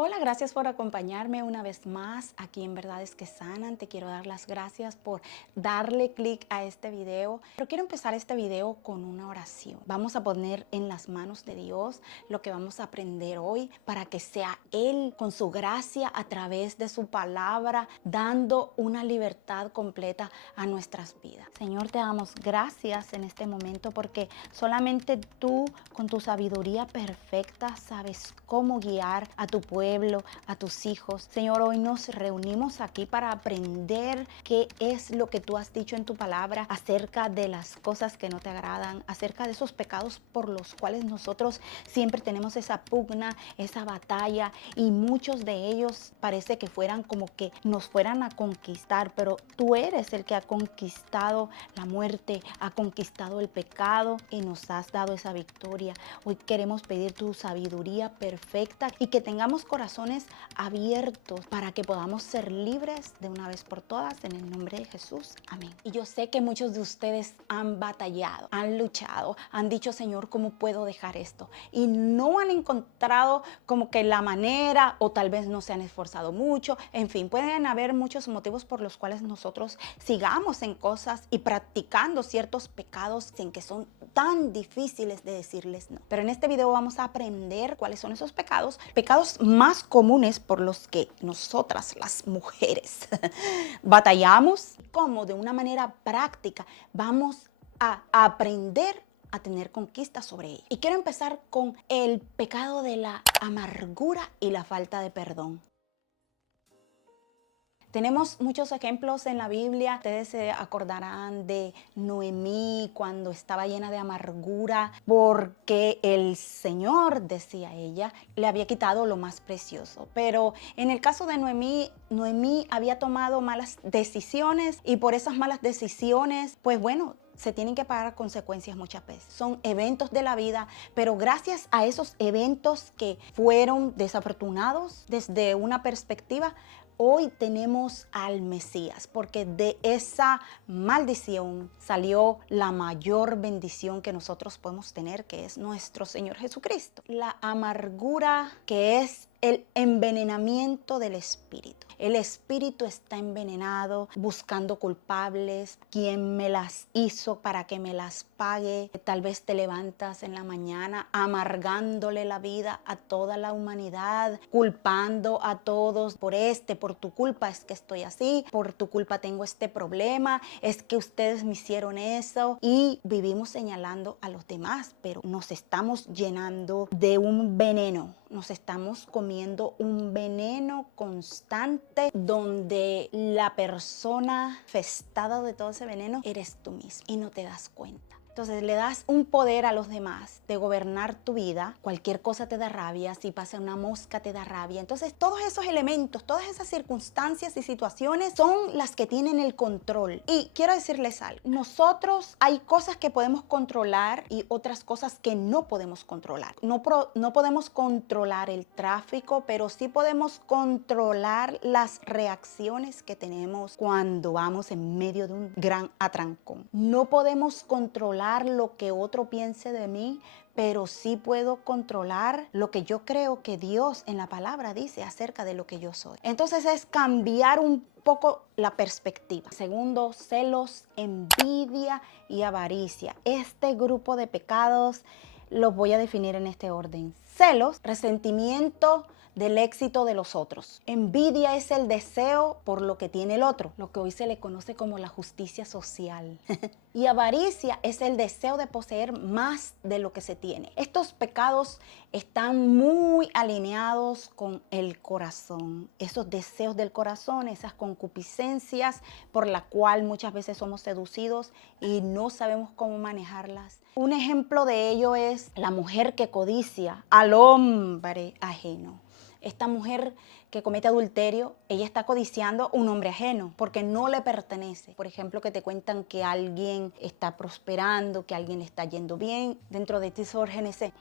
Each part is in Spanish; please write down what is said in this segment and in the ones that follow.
Hola, gracias por acompañarme una vez más aquí en Verdades que Sanan. Te quiero dar las gracias por darle clic a este video. Pero quiero empezar este video con una oración. Vamos a poner en las manos de Dios lo que vamos a aprender hoy para que sea Él con su gracia a través de su palabra dando una libertad completa a nuestras vidas. Señor, te damos gracias en este momento porque solamente tú con tu sabiduría perfecta sabes cómo guiar a tu pueblo, a tus hijos. Señor, hoy nos reunimos aquí para aprender qué es lo que tú has dicho en tu palabra acerca de las cosas que no te agradan, acerca de esos pecados por los cuales nosotros siempre tenemos esa pugna, esa batalla, y muchos de ellos parece que fueran como que nos fueran a conquistar, pero tú eres el que ha conquistado la muerte, ha conquistado el pecado y nos has dado esa victoria. Hoy queremos pedir tu sabiduría perfecta y que tengamos corazones abiertos para que podamos ser libres de una vez por todas en el nombre de Jesús. Amén. Y yo sé que muchos de ustedes han batallado, han luchado, han dicho, Señor, ¿cómo puedo dejar esto? Y no han encontrado como que la manera, o tal vez no se han esforzado mucho. En fin, pueden haber muchos motivos por los cuales nosotros sigamos en cosas y practicando ciertos pecados sin que son tan difíciles de decirles no. Pero en este video vamos a aprender cuáles son esos pecados más comunes por los que nosotras, las mujeres, batallamos, cómo de una manera práctica vamos a aprender a tener conquista sobre ella. Y quiero empezar con el pecado de la amargura y la falta de perdón. Tenemos muchos ejemplos en la Biblia. Ustedes se acordarán de Noemí cuando estaba llena de amargura porque el Señor, decía ella, le había quitado lo más precioso. Pero en el caso de Noemí, Noemí había tomado malas decisiones y por esas malas decisiones, pues bueno, se tienen que pagar consecuencias muchas veces. Son eventos de la vida, pero gracias a esos eventos que fueron desafortunados desde una perspectiva, hoy tenemos al Mesías, porque de esa maldición salió la mayor bendición que nosotros podemos tener, que es nuestro Señor Jesucristo. La amargura, que es el envenenamiento del espíritu. El espíritu está envenenado, buscando culpables, quién me las hizo para que me las pague. Tal vez te levantas en la mañana amargándole la vida a toda la humanidad, culpando a todos por tu culpa es que estoy así, por tu culpa tengo este problema, es que ustedes me hicieron eso, y vivimos señalando a los demás, pero nos estamos llenando de un veneno. Nos estamos comiendo un veneno constante donde la persona infestada de todo ese veneno eres tú mismo y no te das cuenta. Entonces le das un poder a los demás de gobernar tu vida. Cualquier cosa te da rabia, si pasa una mosca te da rabia. Entonces todos esos elementos, todas esas circunstancias y situaciones son las que tienen el control. Y quiero decirles algo, nosotros hay cosas que podemos controlar y otras cosas que no podemos controlar. No podemos controlar el tráfico, pero sí podemos controlar las reacciones que tenemos cuando vamos en medio de un gran atrancón. No podemos controlar lo que otro piense de mí, pero sí puedo controlar lo que yo creo que Dios en la palabra dice acerca de lo que yo soy. Entonces es cambiar un poco la perspectiva. Segundo, celos, envidia y avaricia. Este grupo de pecados los voy a definir en este orden. Celos, resentimiento del éxito de los otros. Envidia es el deseo por lo que tiene el otro, lo que hoy se le conoce como la justicia social. Y avaricia es el deseo de poseer más de lo que se tiene. Estos pecados están muy alineados con el corazón. Esos deseos del corazón, esas concupiscencias por la cual muchas veces somos seducidos y no sabemos cómo manejarlas. Un ejemplo de ello es la mujer que codicia al hombre ajeno. Esta mujer que comete adulterio, ella está codiciando un hombre ajeno porque no le pertenece. Por ejemplo, que te cuentan que alguien está prosperando, que alguien le está yendo bien, dentro de ti surge ese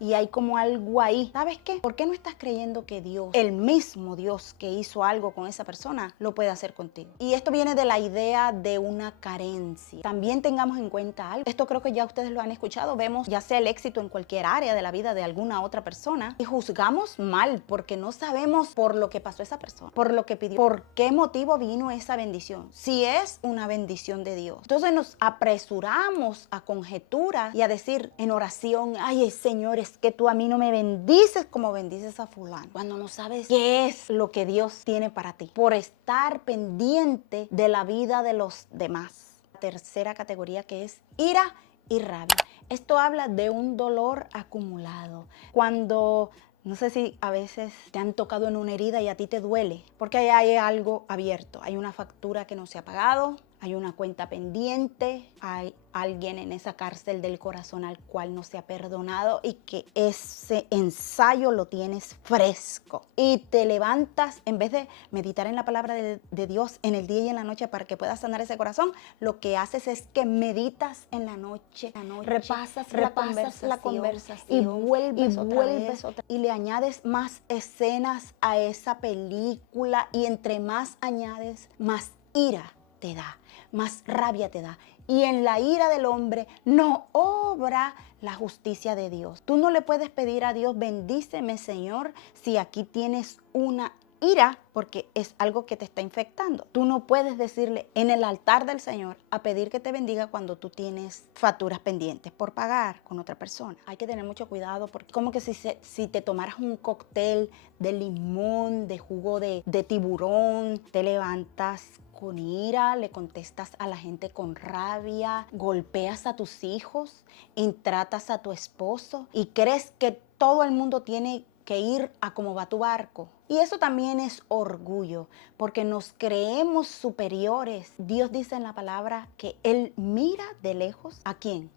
y hay como algo ahí. ¿Sabes qué? ¿Por qué no estás creyendo que Dios, el mismo Dios que hizo algo con esa persona, lo puede hacer contigo? Y esto viene de la idea de una carencia. También tengamos en cuenta algo. Esto creo que ya ustedes lo han escuchado. Vemos ya sea el éxito en cualquier área de la vida de alguna otra persona y juzgamos mal porque no sabemos por lo que pasó esa persona, por lo que pidió, por qué motivo vino esa bendición, si es una bendición de Dios. Entonces nos apresuramos a conjeturas y a decir en oración, ay Señor, es que tú a mí no me bendices como bendices a fulano, cuando no sabes qué es lo que Dios tiene para ti, por estar pendiente de la vida de los demás. La tercera categoría, que es ira y rabia. Esto habla de un dolor acumulado. Cuando, no sé si a veces te han tocado en una herida y a ti te duele, porque ahí hay algo abierto. Hay una factura que no se ha pagado, hay una cuenta pendiente, hay alguien en esa cárcel del corazón al cual no se ha perdonado y que ese ensayo lo tienes fresco. Y te levantas, en vez de meditar en la palabra de Dios en el día y en la noche para que puedas sanar ese corazón, lo que haces es que meditas en la noche, repasas la conversación y vuelves otra vez, y le añades más escenas a esa película, y entre más añades, más ira te da, más rabia te da. Y en la ira del hombre no obra la justicia de Dios. Tú no le puedes pedir a Dios, bendíceme Señor, si aquí tienes una ira, porque es algo que te está infectando. Tú no puedes decirle en el altar del Señor a pedir que te bendiga cuando tú tienes facturas pendientes por pagar con otra persona. Hay que tener mucho cuidado, porque como que si te tomaras un cóctel de limón, de jugo de tiburón, te levantas con ira, le contestas a la gente con rabia, golpeas a tus hijos, intratas a tu esposo y crees que todo el mundo tiene que ir a cómo va tu barco. Y eso también es orgullo, porque nos creemos superiores. Dios dice en la palabra que Él mira de lejos. ¿A quién?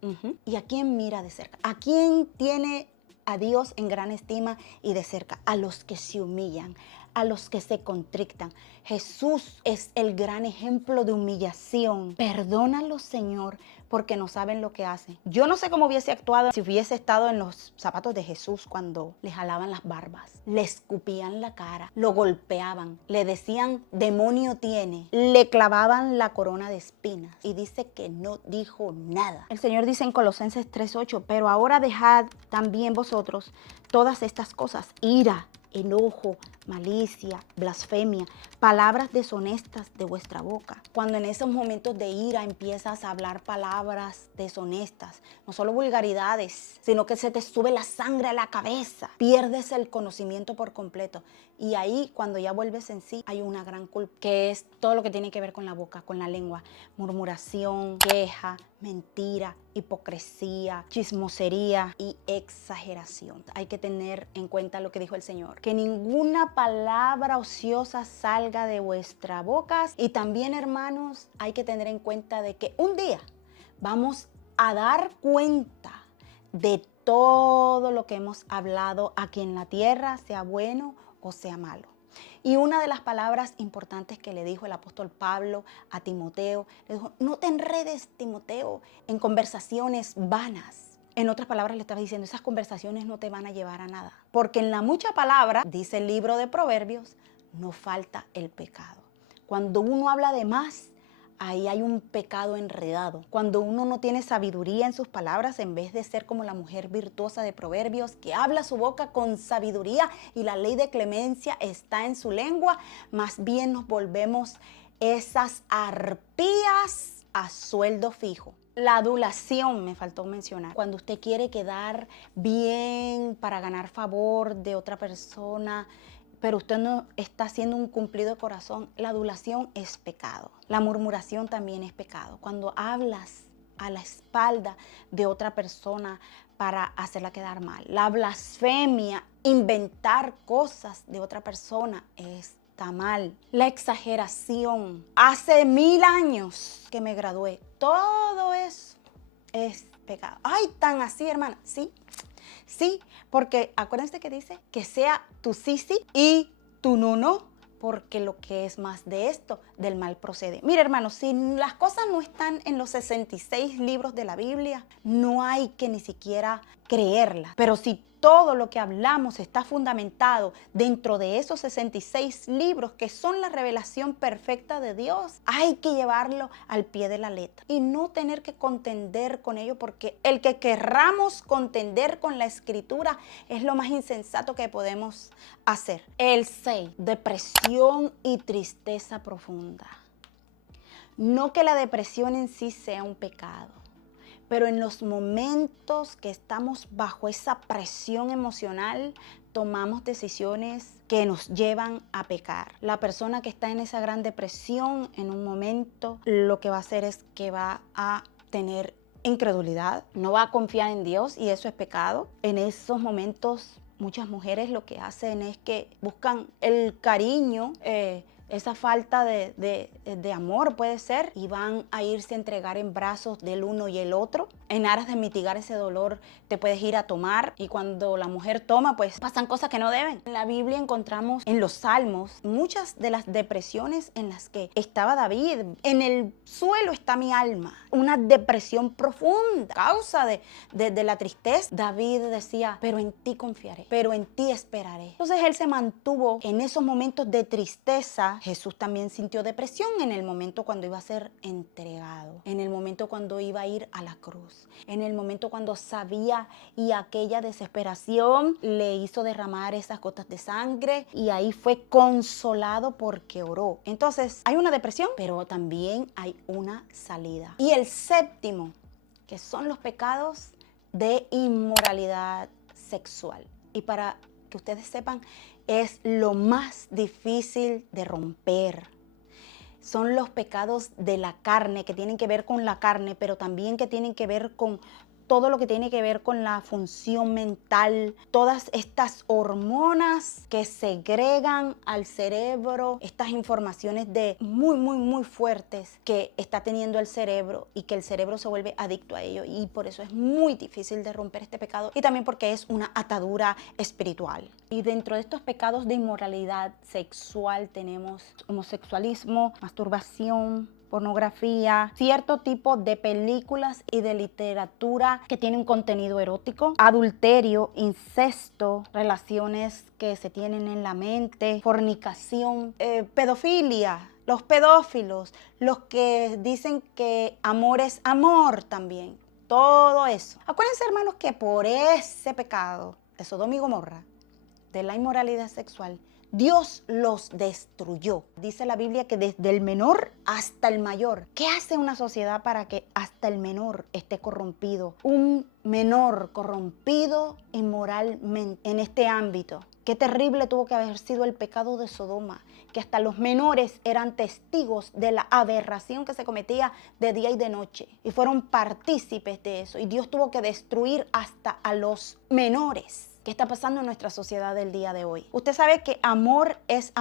¿Y a quién mira de cerca? ¿A quién tiene a Dios en gran estima y de cerca? A los que se humillan, a los que se contritan. Jesús es el gran ejemplo de humillación. Perdónalos, Señor, porque no saben lo que hacen. Yo no sé cómo hubiese actuado si hubiese estado en los zapatos de Jesús cuando le jalaban las barbas, le escupían la cara, lo golpeaban, le decían demonio tiene, le clavaban la corona de espinas, y dice que no dijo nada. El Señor dice en Colosenses 3:8, pero ahora dejad también vosotros todas estas cosas: ira, enojo, malicia, blasfemia, palabras deshonestas de vuestra boca. Cuando en esos momentos de ira empiezas a hablar palabras deshonestas, no solo vulgaridades, sino que se te sube la sangre a la cabeza, pierdes el conocimiento por completo. Y ahí, cuando ya vuelves en sí, hay una gran culpa, que es todo lo que tiene que ver con la boca, con la lengua: murmuración, queja, mentira, hipocresía, chismosería y exageración. Hay que tener en cuenta lo que dijo el Señor: que ninguna palabra ociosa salga de vuestra boca. Y también, hermanos, hay que tener en cuenta de que un día vamos a dar cuenta de todo lo que hemos hablado aquí en la tierra, sea bueno o sea malo. Y una de las palabras importantes que le dijo el apóstol Pablo a Timoteo, le dijo: no te enredes, Timoteo, en conversaciones vanas. En otras palabras, le estaba diciendo, esas conversaciones no te van a llevar a nada. Porque en la mucha palabra, dice el libro de Proverbios, no falta el pecado. Cuando uno habla de más, ahí hay un pecado enredado. Cuando uno no tiene sabiduría en sus palabras, en vez de ser como la mujer virtuosa de Proverbios, que habla su boca con sabiduría y la ley de clemencia está en su lengua, más bien nos volvemos esas arpías a sueldo fijo. La adulación me faltó mencionar. Cuando usted quiere quedar bien para ganar favor de otra persona, pero usted no está haciendo un cumplido de corazón, la adulación es pecado. La murmuración también es pecado. Cuando hablas a la espalda de otra persona para hacerla quedar mal. La blasfemia, inventar cosas de otra persona, está mal. La exageración. Hace 1000 años que me gradué. Todo eso es pecado. Ay, tan así, hermana. Sí. Sí, porque acuérdense que dice que sea tu sí, sí y tu no, no, porque lo que es más de esto, del mal procede. Mira, hermanos, si las cosas no están en los 66 libros de la Biblia, no hay que ni siquiera creerlas. Pero si todo lo que hablamos está fundamentado dentro de esos 66 libros que son la revelación perfecta de Dios, hay que llevarlo al pie de la letra y no tener que contender con ello, porque el que querramos contender con la escritura es lo más insensato que podemos hacer. El 6, depresión y tristeza profunda. No que la depresión en sí sea un pecado, pero en los momentos que estamos bajo esa presión emocional, tomamos decisiones que nos llevan a pecar. La persona que está en esa gran depresión, en un momento, lo que va a hacer es que va a tener incredulidad, no va a confiar en Dios, y eso es pecado. En esos momentos, muchas mujeres lo que hacen es que buscan el cariño, esa falta de amor puede ser, y van a irse a entregar en brazos del uno y el otro. En aras de mitigar ese dolor, te puedes ir a tomar, y cuando la mujer toma, pues pasan cosas que no deben. En la Biblia encontramos en los Salmos muchas de las depresiones en las que estaba David. En el suelo está mi alma, una depresión profunda, causa de la tristeza. David decía, pero en ti confiaré, pero en ti esperaré. Entonces él se mantuvo en esos momentos de tristeza. Jesús también sintió depresión en el momento cuando iba a ser entregado, en el momento cuando iba a ir a la cruz, en el momento cuando sabía, y aquella desesperación le hizo derramar esas gotas de sangre, y ahí fue consolado porque oró. Entonces hay una depresión, pero también hay una salida. Y el séptimo, que son los pecados de inmoralidad sexual. Y para que ustedes sepan, es lo más difícil de romper. Son los pecados de la carne, que tienen que ver con la carne, pero también que tienen que ver con todo lo que tiene que ver con la función mental, todas estas hormonas que segregan al cerebro, estas informaciones de muy fuertes que está teniendo el cerebro, y que el cerebro se vuelve adicto a ello, y por eso es muy difícil de romper este pecado, y también porque es una atadura espiritual. Y dentro de estos pecados de inmoralidad sexual tenemos homosexualismo, masturbación, pornografía, cierto tipo de películas y de literatura que tienen contenido erótico, adulterio, incesto, relaciones que se tienen en la mente, fornicación, pedofilia, los pedófilos, los que dicen que amor es amor también, todo eso. Acuérdense, hermanos, que por ese pecado de Sodoma y Gomorra, de la inmoralidad sexual, Dios los destruyó. Dice la Biblia que desde el menor hasta el mayor. ¿Qué hace una sociedad para que hasta el menor esté corrompido? Un menor corrompido inmoralmente en este ámbito. Qué terrible tuvo que haber sido el pecado de Sodoma, que hasta los menores eran testigos de la aberración que se cometía de día y de noche, y fueron partícipes de eso, y Dios tuvo que destruir hasta a los menores. ¿Qué está pasando en nuestra sociedad del día de hoy? Usted sabe que amor, es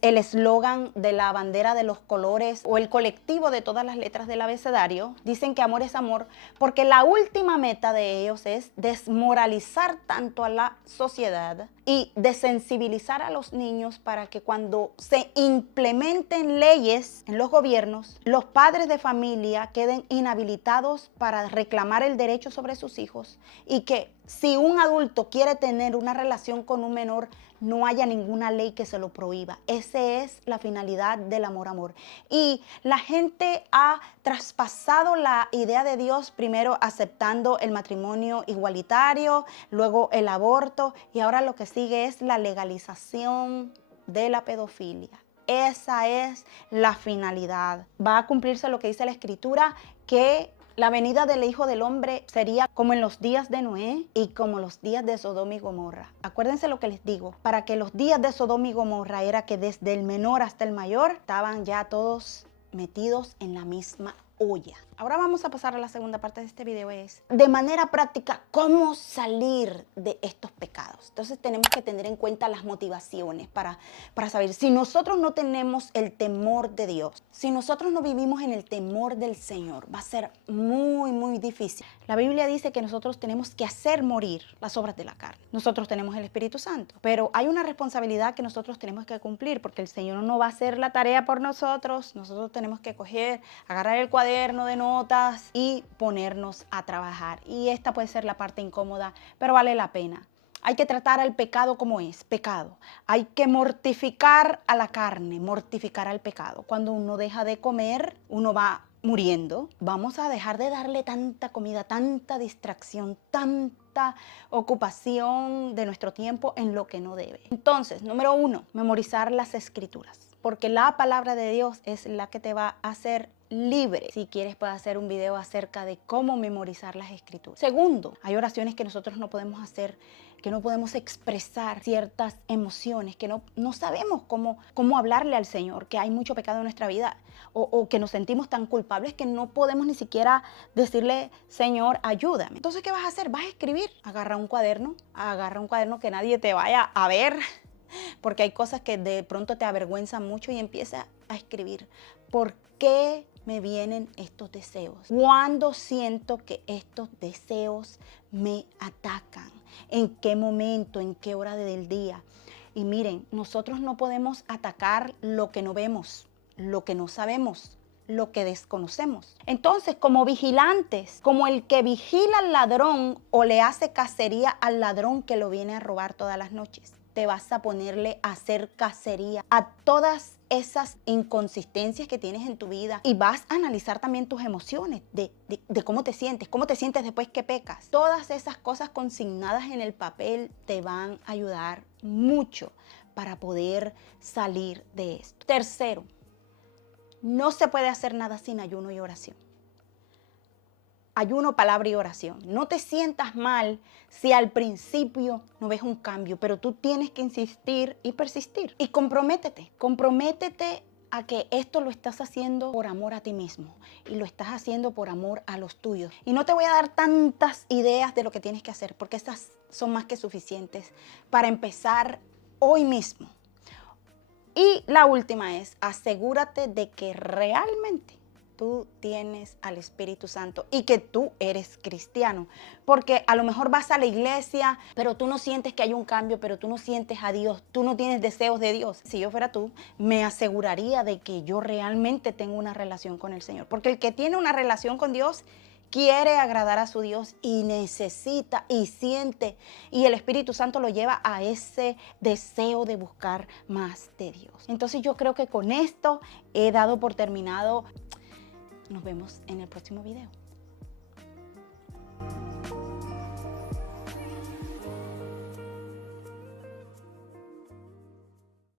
el eslogan de la bandera de los colores, o el colectivo de todas las letras del abecedario. Dicen que amor es amor porque la última meta de ellos es desmoralizar tanto a la sociedad y desensibilizar a los niños, para que cuando se implementen leyes en los gobiernos, los padres de familia queden inhabilitados para reclamar el derecho sobre sus hijos, y que si un adulto quiere tener una relación con un menor, no haya ninguna ley que se lo prohíba. Esa es la finalidad del amor. Y la gente ha traspasado la idea de Dios, primero aceptando el matrimonio igualitario, luego el aborto, y ahora lo que sigue es la legalización de la pedofilia. Esa es la finalidad. Va a cumplirse lo que dice la Escritura, que la venida del Hijo del Hombre sería como en los días de Noé y como los días de Sodoma y Gomorra. Acuérdense lo que les digo, para que los días de Sodoma y Gomorra era que desde el menor hasta el mayor estaban ya todos metidos en la misma olla. Ahora vamos a pasar a la segunda parte de este video, es de manera práctica cómo salir de estos pecados. Entonces tenemos que tener en cuenta las motivaciones para saber si nosotros no tenemos el temor de Dios, si nosotros no vivimos en el temor del Señor, va a ser muy difícil. La Biblia dice que nosotros tenemos que hacer morir las obras de la carne. Nosotros tenemos el Espíritu Santo, pero hay una responsabilidad que nosotros tenemos que cumplir, porque el Señor no va a hacer la tarea por nosotros. Nosotros tenemos que agarrar el cuaderno de notas y ponernos a trabajar. Y esta puede ser la parte incómoda, pero vale la pena. Hay que tratar al pecado como es, pecado. Hay que mortificar a la carne, mortificar al pecado. Cuando uno deja de comer, uno va muriendo. Vamos a dejar de darle tanta comida, tanta distracción, tanta ocupación de nuestro tiempo en lo que no debe. Entonces, número 1, memorizar las escrituras. Porque la palabra de Dios es la que te va a hacer libre. Si quieres, puedo hacer un video acerca de cómo memorizar las escrituras. Segundo, hay oraciones que nosotros no podemos hacer, que no podemos expresar ciertas emociones, que no sabemos cómo hablarle al Señor, que hay mucho pecado en nuestra vida o que nos sentimos tan culpables que no podemos ni siquiera decirle, Señor, ayúdame. Entonces, ¿qué vas a hacer? Vas a escribir. Agarra un cuaderno que nadie te vaya a ver, porque hay cosas que de pronto te avergüenzan mucho, y empieza a escribir. ¿Por qué me vienen estos deseos? ¿Cuándo siento que estos deseos me atacan? ¿En qué momento? ¿En qué hora del día? Y miren, nosotros no podemos atacar lo que no vemos, lo que no sabemos, lo que desconocemos. Entonces, como vigilantes, como el que vigila al ladrón o le hace cacería al ladrón que lo viene a robar todas las noches, te vas a ponerle a hacer cacería a todas esas inconsistencias que tienes en tu vida, y vas a analizar también tus emociones, de cómo te sientes después que pecas. Todas esas cosas consignadas en el papel te van a ayudar mucho para poder salir de esto. Tercero, no se puede hacer nada sin ayuno y oración. Ayuno, palabra y oración. No te sientas mal si al principio no ves un cambio, pero tú tienes que insistir y persistir. Y comprométete a que esto lo estás haciendo por amor a ti mismo y lo estás haciendo por amor a los tuyos. Y no te voy a dar tantas ideas de lo que tienes que hacer, porque esas son más que suficientes para empezar hoy mismo. Y la última es, asegúrate de que realmente tú tienes al Espíritu Santo y que tú eres cristiano. Porque a lo mejor vas a la iglesia, pero tú no sientes que hay un cambio, pero tú no sientes a Dios, tú no tienes deseos de Dios. Si yo fuera tú, me aseguraría de que yo realmente tengo una relación con el Señor. Porque el que tiene una relación con Dios quiere agradar a su Dios y necesita y siente, y el Espíritu Santo lo lleva a ese deseo de buscar más de Dios. Entonces yo creo que con esto he dado por terminado. Nos vemos en el próximo video.